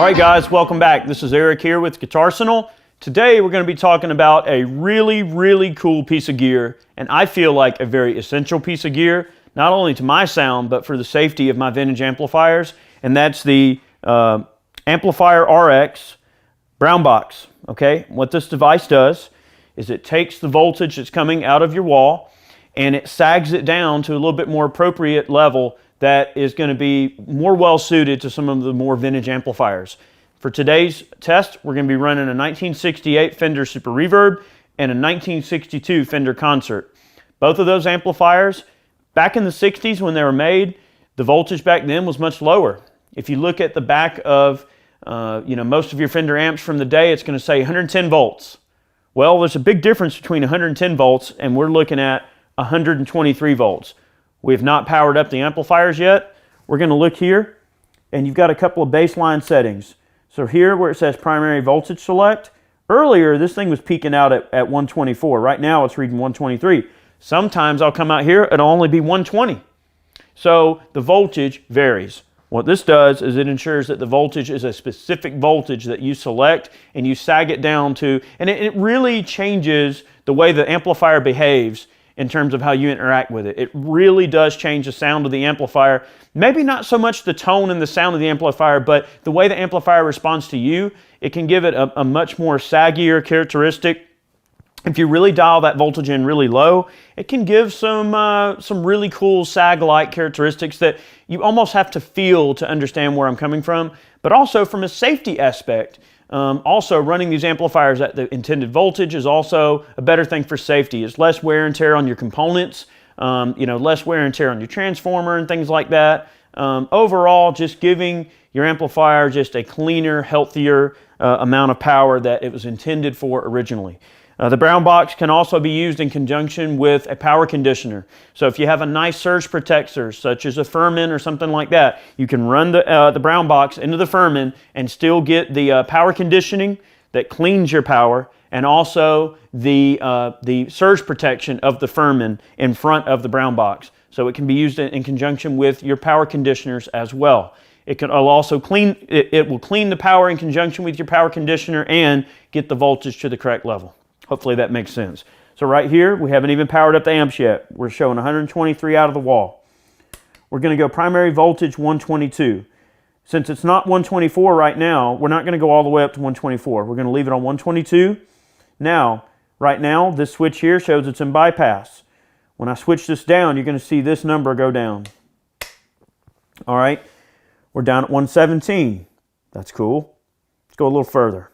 All right guys, welcome back. This is Eric here with Guitarsenal. Today we're going to be talking about a really cool piece of gear, and I feel like a very essential piece of gear, not only to my sound, but for the safety of my vintage amplifiers, and that's the Amplifier RX Brown Box. Okay, what this device does is it takes the voltage that's coming out of your wall and it sags it down to a little bit more appropriate level that is going to be more well suited to some of the more vintage amplifiers. For today's test, we're going to be running a 1968 Fender Super Reverb and a 1962 Fender Concert. Both of those amplifiers, back in the 60s when they were made, the voltage back then was much lower. If you look at the back of most of your Fender amps from the day, it's going to say 110 volts. Well, there's a big difference between 110 volts and we're looking at 123 volts. We have not powered up the amplifiers yet. We're going to look here, and you've got a couple of baseline settings. So here where it says primary voltage select, earlier this thing was peaking out at 124. Right now it's reading 123. Sometimes I'll come out here, it'll only be 120. So the voltage varies. What this does is it ensures that the voltage is a specific voltage that you select and you sag it down to, and it really changes the way the amplifier behaves in terms of how you interact with it. It really does change the sound of the amplifier. Maybe not so much the tone and the sound of the amplifier, but the way the amplifier responds to you. It can give it a much more saggier characteristic. If you really dial that voltage in really low, it can give some really cool sag-like characteristics that you almost have to feel to understand where I'm coming from. But also from a safety aspect, also running these amplifiers at the intended voltage is also a better thing for safety. It's less wear and tear on your components, less wear and tear on your transformer and things like that. Overall, just giving your amplifier just a cleaner, healthier amount of power that it was intended for originally. The Brown Box can also be used in conjunction with a power conditioner. So if you have a nice surge protector, such as a Furman or something like that, you can run the Brown Box into the Furman and still get the power conditioning that cleans your power, and also the surge protection of the Furman in front of the Brown Box. So it can be used in conjunction with your power conditioners as well. It will clean the power in conjunction with your power conditioner and get the voltage to the correct level. Hopefully that makes sense. So right here, we haven't even powered up the amps yet. We're showing 123 out of the wall. We're going to go primary voltage 122. Since it's not 124 right now, we're not going to go all the way up to 124. We're going to leave it on 122. Now, right now, this switch here shows it's in bypass. When I switch this down, you're going to see this number go down. All right, we're down at 117. That's cool. Let's go a little further.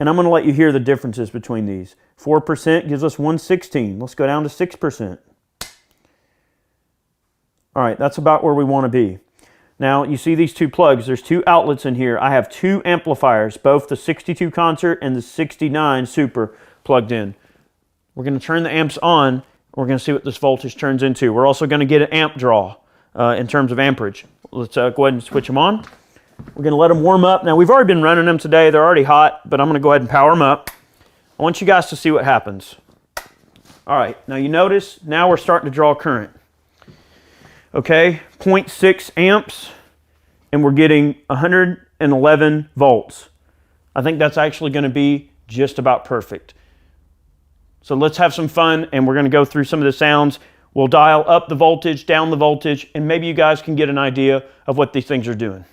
And I'm going to let you hear the differences between these. 4% gives us 116. Let's go down to 6%. All right, that's about where we want to be. Now, you see these two plugs. There's two outlets in here. I have two amplifiers, both the 62 Concert and the 69 Super plugged in. We're going to turn the amps on. We're going to see what this voltage turns into. We're also going to get an amp draw in terms of amperage. Let's go ahead and switch them on. We're going to let them warm up. Now, we've already been running them today. They're already hot, but I'm going to go ahead and power them up. I want you guys to see what happens. All right, now you notice, now we're starting to draw current. Okay, 0.6 amps, and we're getting 111 volts. I think that's actually going to be just about perfect. So let's have some fun, and we're going to go through some of the sounds. We'll dial up the voltage, down the voltage, and maybe you guys can get an idea of what these things are doing.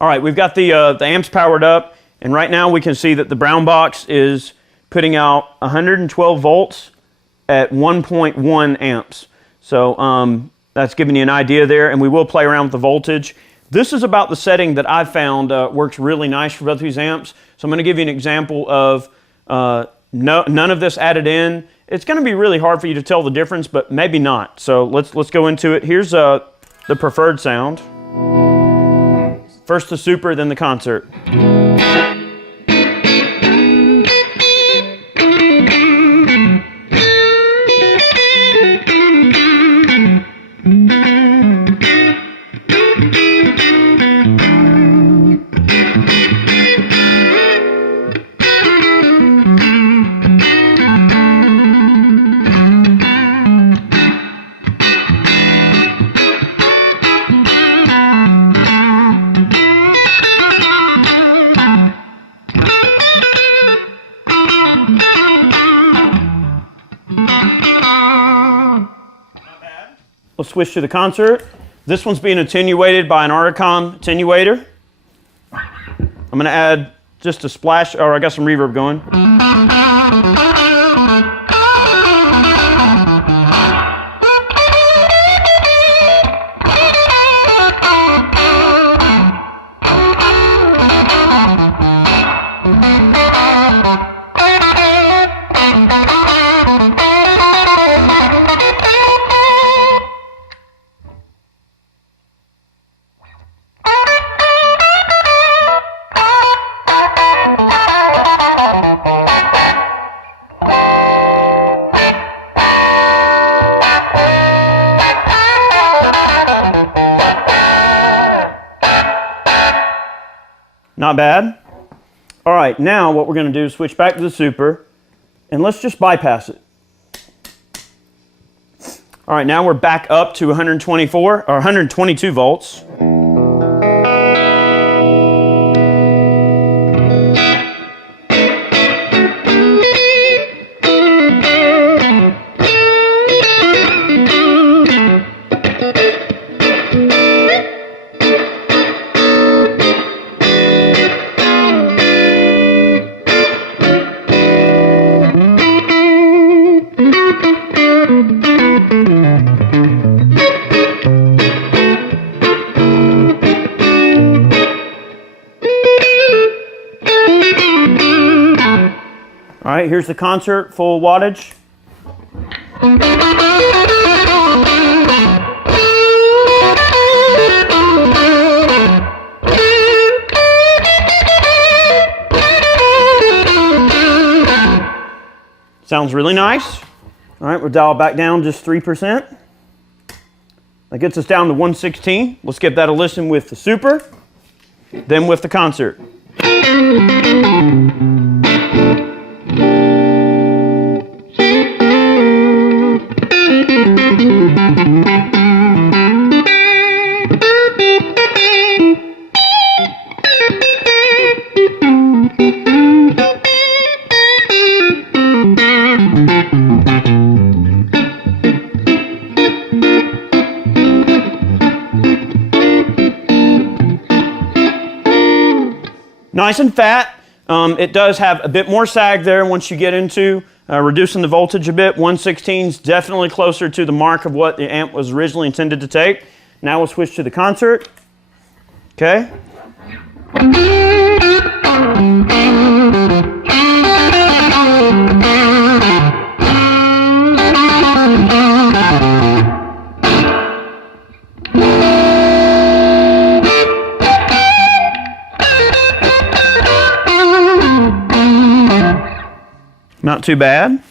All right, we've got the amps powered up, and right now we can see that the Brown Box is putting out 112 volts at 1.1 amps. So that's giving you an idea there, and we will play around with the voltage. This is about the setting that I've found works really nice for both these amps. So I'm going to give you an example of none of this added in. It's going to be really hard for you to tell the difference, but maybe not. So let's go into it. Here's the preferred sound. First the Super, then the Concert. switch to the concert. This one's being attenuated by an Articom attenuator. I'm going to add just a splash, or I got some reverb going. Not bad. All right, now what we're going to do is switch back to the Super, and let's just bypass it. All right, now we're back up to 124 or 122 volts. All right, here's the concert, full wattage. Sounds really nice. All right, we'll dial back down just 3%. That gets us down to 116. Let's give that a listen with the Super, then with the concert. Nice and fat. It does have a bit more sag there once you get into reducing the voltage a bit. 116 is definitely closer to the mark of what the amp was originally intended to take. Now we'll switch to the concert. Okay. Not too bad.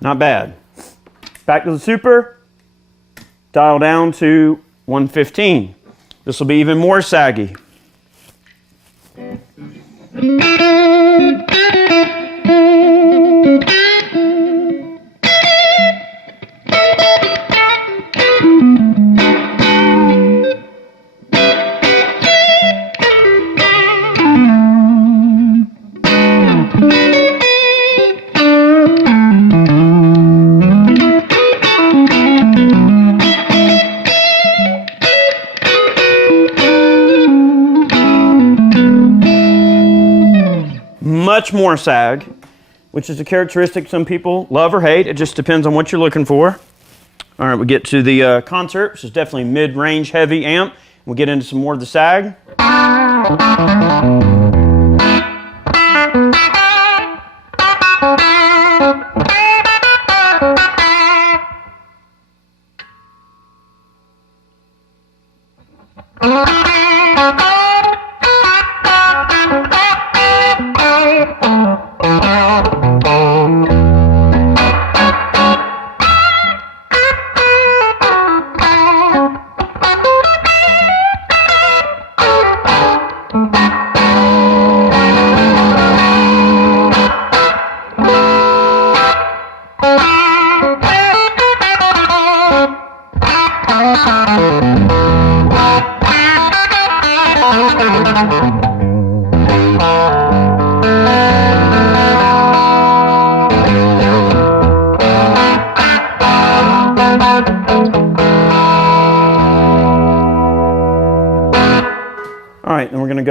Not bad. Back to the Super. Dial down to 115. This will be even more saggy. Much more sag, which is a characteristic some people love or hate. It just depends on what you're looking for. All right, we get to the concert, which is definitely mid-range heavy amp. We'll get into some more of the sag.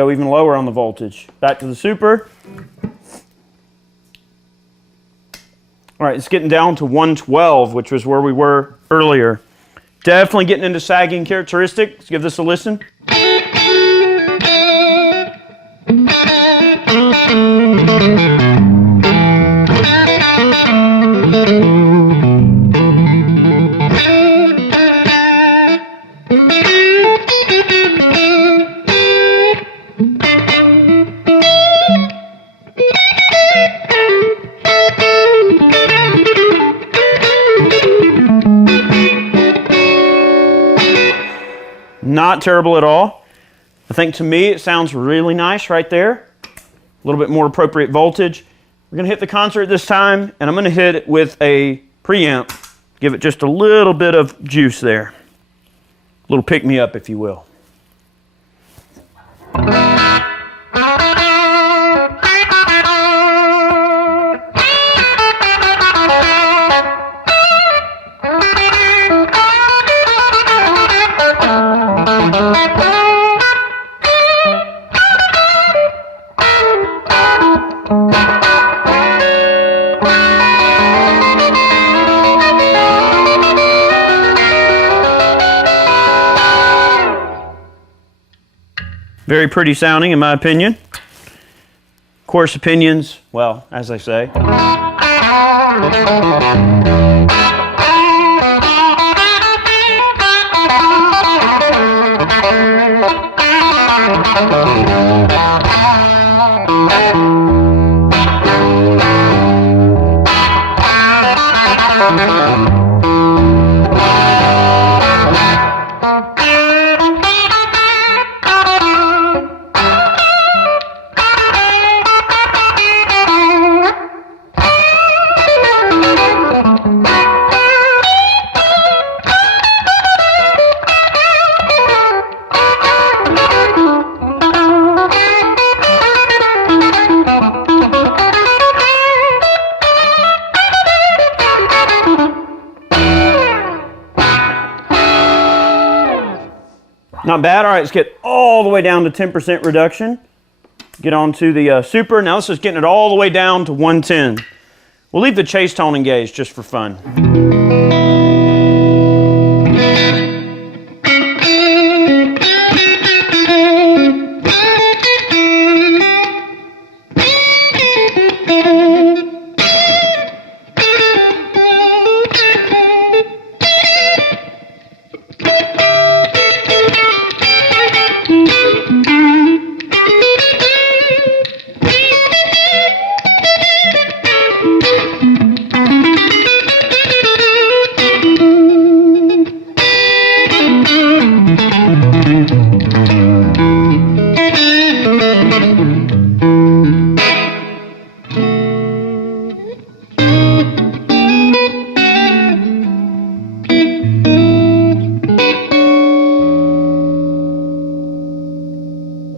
go even lower on the voltage. Back to the super. All right, it's getting down to 112, which was where we were earlier. Definitely getting into sagging characteristic. Let's give this a listen. Not terrible at all. I think to me it sounds really nice right there. A little bit more appropriate voltage. We're going to hit the concert this time, and I'm going to hit it with a preamp. Give it just a little bit of juice there. A little pick-me-up, if you will. Very pretty sounding, in my opinion. Of course, opinions, well, as I say. Not bad. All right, let's get all the way down to 10% reduction. Get on to the super. Now this is getting it all the way down to 110. We'll leave the chase tone engaged just for fun.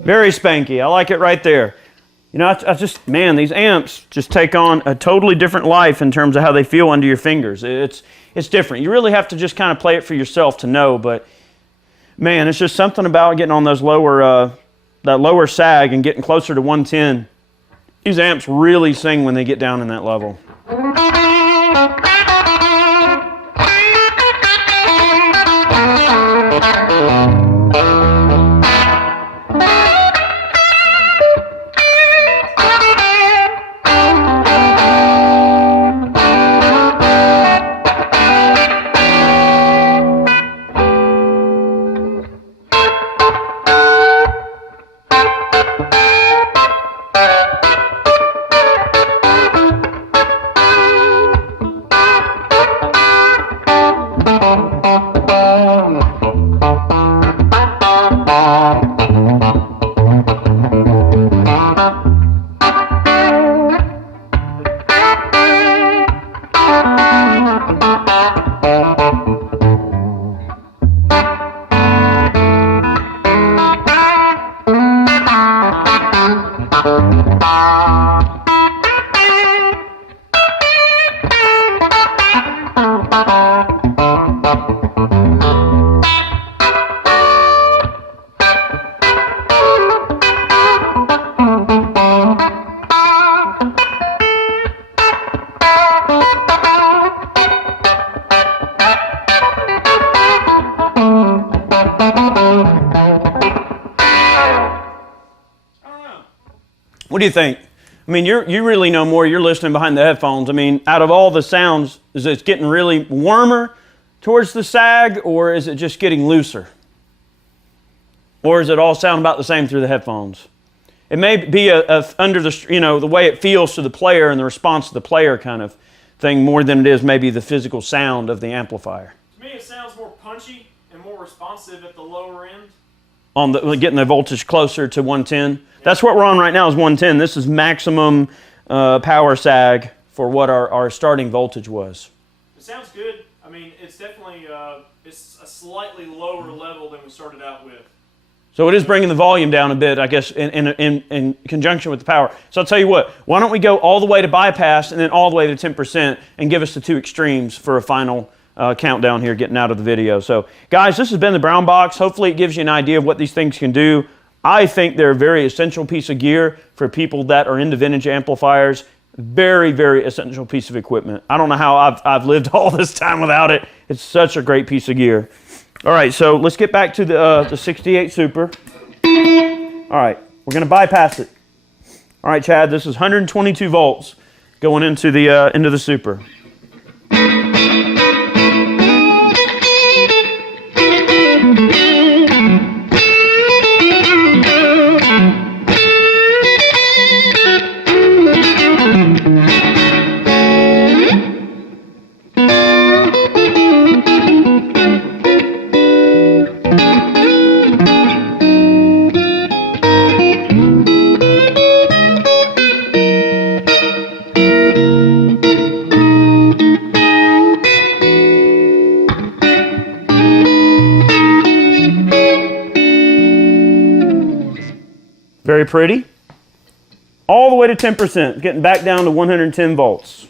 Very spanky. I like it right there. You know, I just, man, these amps just take on a totally different life in terms of how they feel under your fingers. It's different. You really have to just kind of play it for yourself to know, but man, it's just something about getting on those lower, that lower sag and getting closer to 110. These amps really sing when they get down in that level. What do you think? I mean, you really know more. You're listening behind the headphones. I mean, out of all the sounds, is it getting really warmer towards the sag, or is it just getting looser? Or does it all sound about the same through the headphones? It may be under the, the way it feels to the player and the response to the player kind of thing more than it is maybe the physical sound of the amplifier. To me, it sounds more punchy and more responsive at the lower end. On getting the voltage closer to 110. That's what we're on right now is 110. This is maximum power sag for what our starting voltage was. It sounds good. I mean, it's definitely it's a slightly lower level than we started out with. So it is bringing the volume down a bit, I guess, in conjunction with the power. So I'll tell you what, why don't we go all the way to bypass and then all the way to 10% and give us the two extremes for a final countdown here getting out of the video. So guys, this has been the Brown Box. Hopefully it gives you an idea of what these things can do. I think they're a very essential piece of gear for people that are into vintage amplifiers. Very, very essential piece of equipment. I don't know how I've lived all this time without it. It's such a great piece of gear. All right, so let's get back to the 68 Super. All right, we're going to bypass it. All right, Chad, this is 122 volts going into the Super. Very pretty. All the way to 10%, getting back down to 110 volts.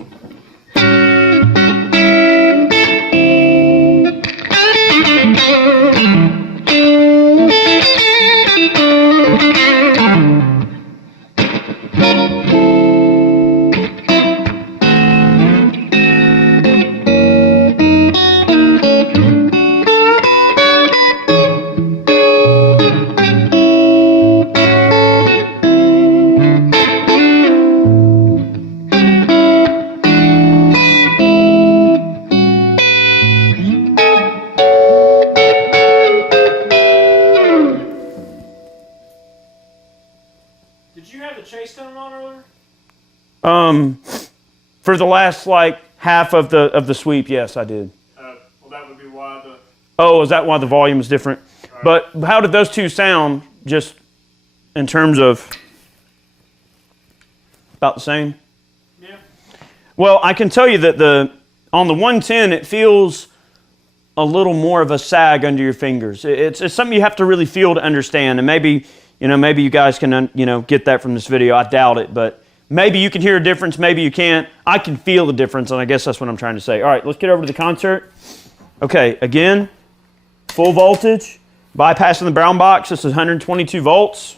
Did you have the chase tone on earlier? For the last like half of the sweep, yes, I did. Well, that would be why the. Oh, is that why the volume is different? Right. But how did those two sound? Just in terms of about the same. Yeah. Well, I can tell you that on the 110, it feels a little more of a sag under your fingers. It's something you have to really feel to understand, and maybe you guys can get that from this video. I doubt it, but maybe you can hear a difference, maybe you can't. I can feel the difference, and I guess that's what I'm trying to say. All right, let's get over to the concert. Okay, again, full voltage, bypassing the Brown Box. This is 122 volts.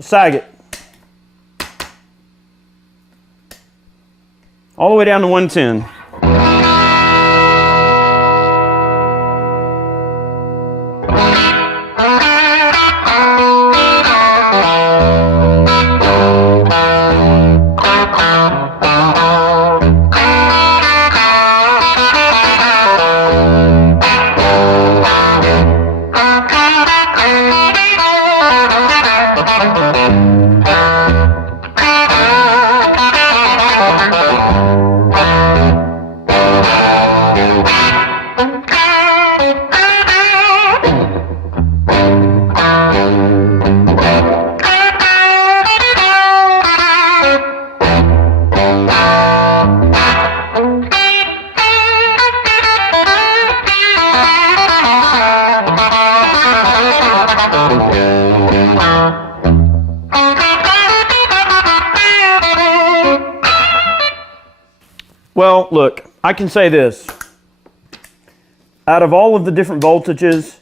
Sag it. All the way down to 110. Well, look, I can say this. Out of all of the different voltages,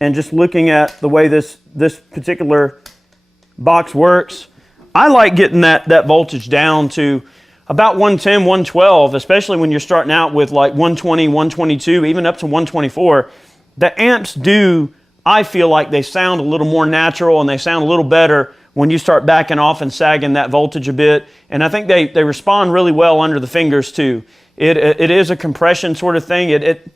and just looking at the way this particular box works, I like getting that voltage down to about 110, 112, especially when you're starting out with like 120, 122, even up to 124. The amps do, I feel like they sound a little more natural and they sound a little better when you start backing off and sagging that voltage a bit. And I think they respond really well under the fingers too. It is a compression sort of thing. It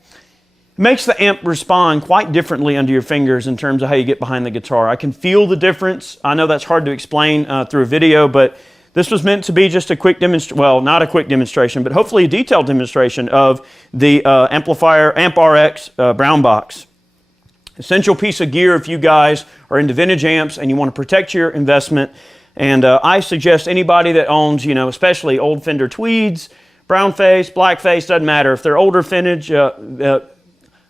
makes the amp respond quite differently under your fingers in terms of how you get behind the guitar. I can feel the difference. I know that's hard to explain through a video, but this was meant to be just a quick demonstration, well, not a quick demonstration, but hopefully a detailed demonstration of the Amplifier RX Brown Box. Essential piece of gear if you guys are into vintage amps and you want to protect your investment. And I suggest anybody that owns, you know, especially old Fender Tweeds, brown face, black face, doesn't matter. If they're older vintage, I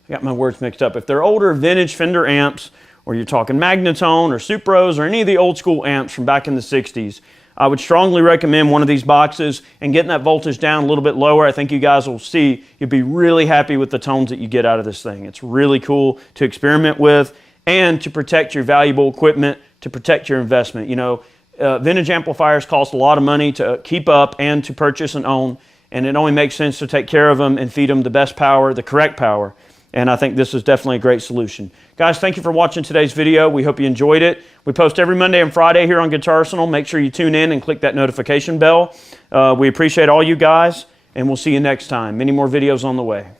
got my words mixed up. If they're older vintage Fender amps, or you're talking Magnetone or Supros or any of the old school amps from back in the 60s, I would strongly recommend one of these boxes and getting that voltage down a little bit lower. I think you guys will see you'll be really happy with the tones that you get out of this thing. It's really cool to experiment with and to protect your valuable equipment, to protect your investment. You know, vintage amplifiers cost a lot of money to keep up and to purchase and own, and it only makes sense to take care of them and feed them the best power, the correct power. And I think this is definitely a great solution. Guys, thank you for watching today's video. We hope you enjoyed it. We post every Monday and Friday here on Guitarsenal. Make sure you tune in and click that notification bell. We appreciate all you guys, and we'll see you next time. Many more videos on the way.